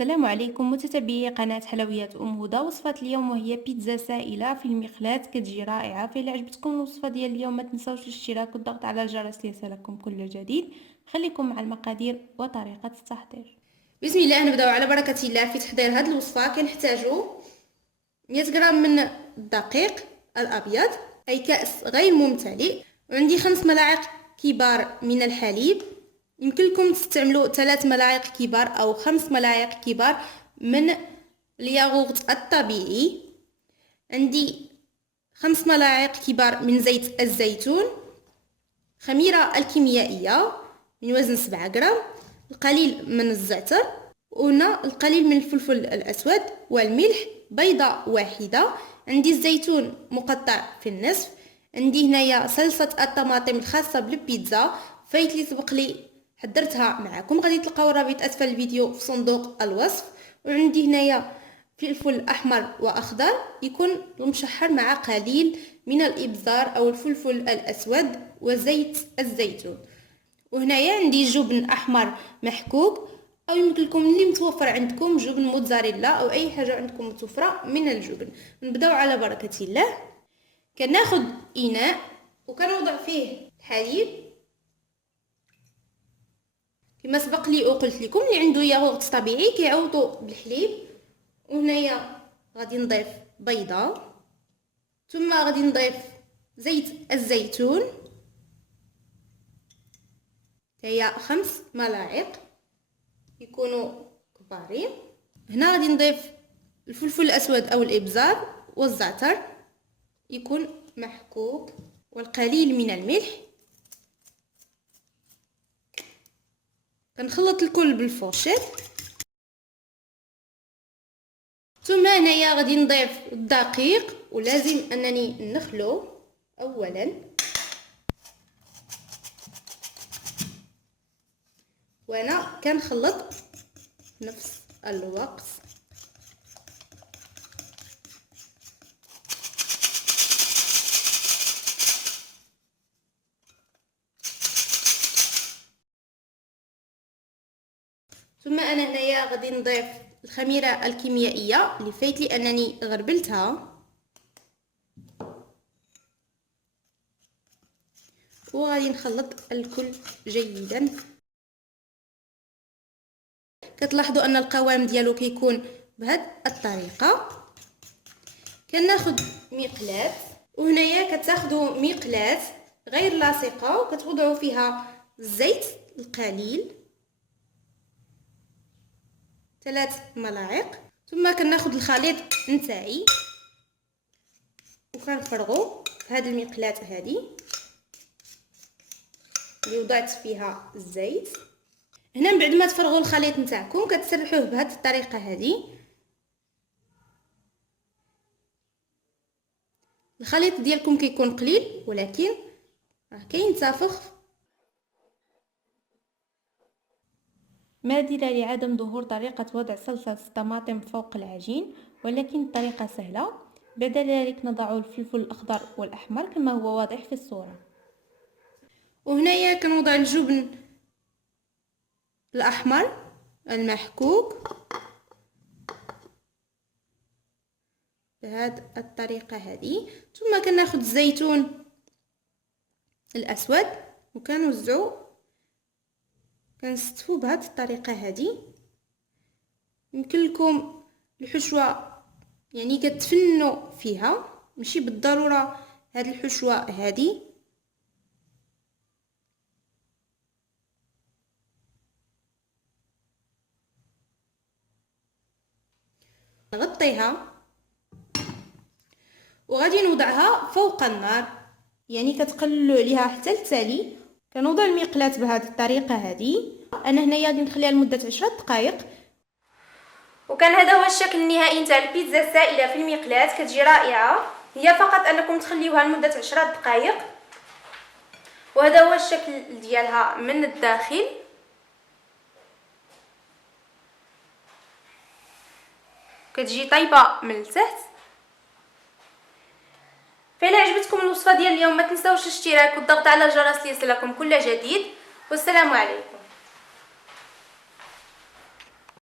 السلام عليكم متتبعي قناة حلويات أم هدى. وصفة اليوم وهي بيتزا سائلة في المقلاة، كتجي رائعة. فإلا عجبتكم الوصفة ديال اليوم ما تنسوش الاشتراك والضغط على الجرس ليصلكم كل جديد. خليكم مع المقادير وطريقة التحضير. بسم الله، نبداو على بركه الله في تحضير هذه الوصفه. كنحتاجو 100 غرام من الدقيق الابيض، اي كاس غير ممتلئ، وعندي 5 ملاعق كبار من الحليب. يمكن لكم تستعملوا 3 ملاعق كبار او 5 ملاعق كبار من الياغورت الطبيعي. عندي 5 ملاعق كبار من زيت الزيتون، خميره الكيميائيه من وزن 7 غرام، القليل من الزعتر، وهنا القليل من الفلفل الأسود والملح، بيضة واحدة، عندي الزيتون مقطع في النصف، عندي هنايا صلصة الطماطم الخاصة بالبيتزا فايت لي سبق لي حضرتها معكم، غادي تلقاو الرابط أسفل الفيديو في صندوق الوصف. وعندي هنايا فلفل أحمر وأخضر يكون مشحر مع قليل من الإبزار أو الفلفل الأسود وزيت الزيتون. وهنايا عندي جبن احمر محكوك، او يمكن لكم اللي متوفر عندكم جبن موتزاريلا او اي حاجه عندكم متوفره من الجبن. نبداو على بركه الله. كناخذ اناء وكنوضع فيه الحليب كما سبق لي وقلت لكم، اللي عنده ياغورت طبيعي كيعوضوا بالحليب. وهنايا غادي نضيف بيضه، ثم غادي نضيف زيت الزيتون هي 5 ملاعق يكونوا كبارين. هنا غادي نضيف الفلفل الاسود او الابزار والزعتر يكون محكوك، والقليل من الملح. كنخلط الكل بالفورشيت. ثم هنايا غادي نضيف الدقيق، ولازم انني نخلو اولا، وانا كنخلط نفس الوقت. ثم انا هنايا غادي نضيف الخميره الكيميائيه اللي فايت لي انني غربلتها، وغادي نخلط الكل جيدا. كتلاحظوا ان القوام ديالو كيكون بهذه الطريقه. كناخذ مقلاة، وهنايا كتاخذوا مقلاة غير لاصقه وكتوضعوا فيها الزيت القليل 3 ملاعق. ثم كناخذ الخليط نتاعي وكنفرغو في هذه المقلاة هذه اللي وضعت فيها الزيت. هنا من بعد ما تفرغوا الخليط نتاعكم كتسرحوه بهذه الطريقه هذه. الخليط ديالكم كيكون قليل ولكن راه كاين تفاخ. ماذا لعدم ظهور طريقة وضع صلصة الطماطم فوق العجين، ولكن الطريقة سهلة. بعد ذلك نضع الفلفل الأخضر والأحمر كما هو واضح في الصورة. وهنايا كنوضع الجبن الأحمر المحكوك بهذه الطريقه هذه. ثم كناخذ الزيتون الاسود وكنوزعو، كنستفو بهذه الطريقه هذه. يمكن لكم الحشوه يعني كتفنوا فيها، ماشي بالضروره هذه الحشوه هذه. نغطيها وغادي نوضعها فوق النار، يعني كتقللوا عليها حتى التالي. كنوضع المقلاة بهذه الطريقه هذه. انا هنايا غادي نخليها لمده 10 دقائق. وكان هذا هو الشكل النهائي نتاع البيتزا السائله في المقلاة. كتجي رائعه، هي فقط انكم تخليوها لمده 10 دقائق. وهذا هو الشكل ديالها من الداخل. كتجي طيبه من التحت. فإلا عجبتكم الوصفه ديال اليوم ما تنساوش الاشتراك والضغط على الجرس ليصلكم كل جديد. والسلام عليكم.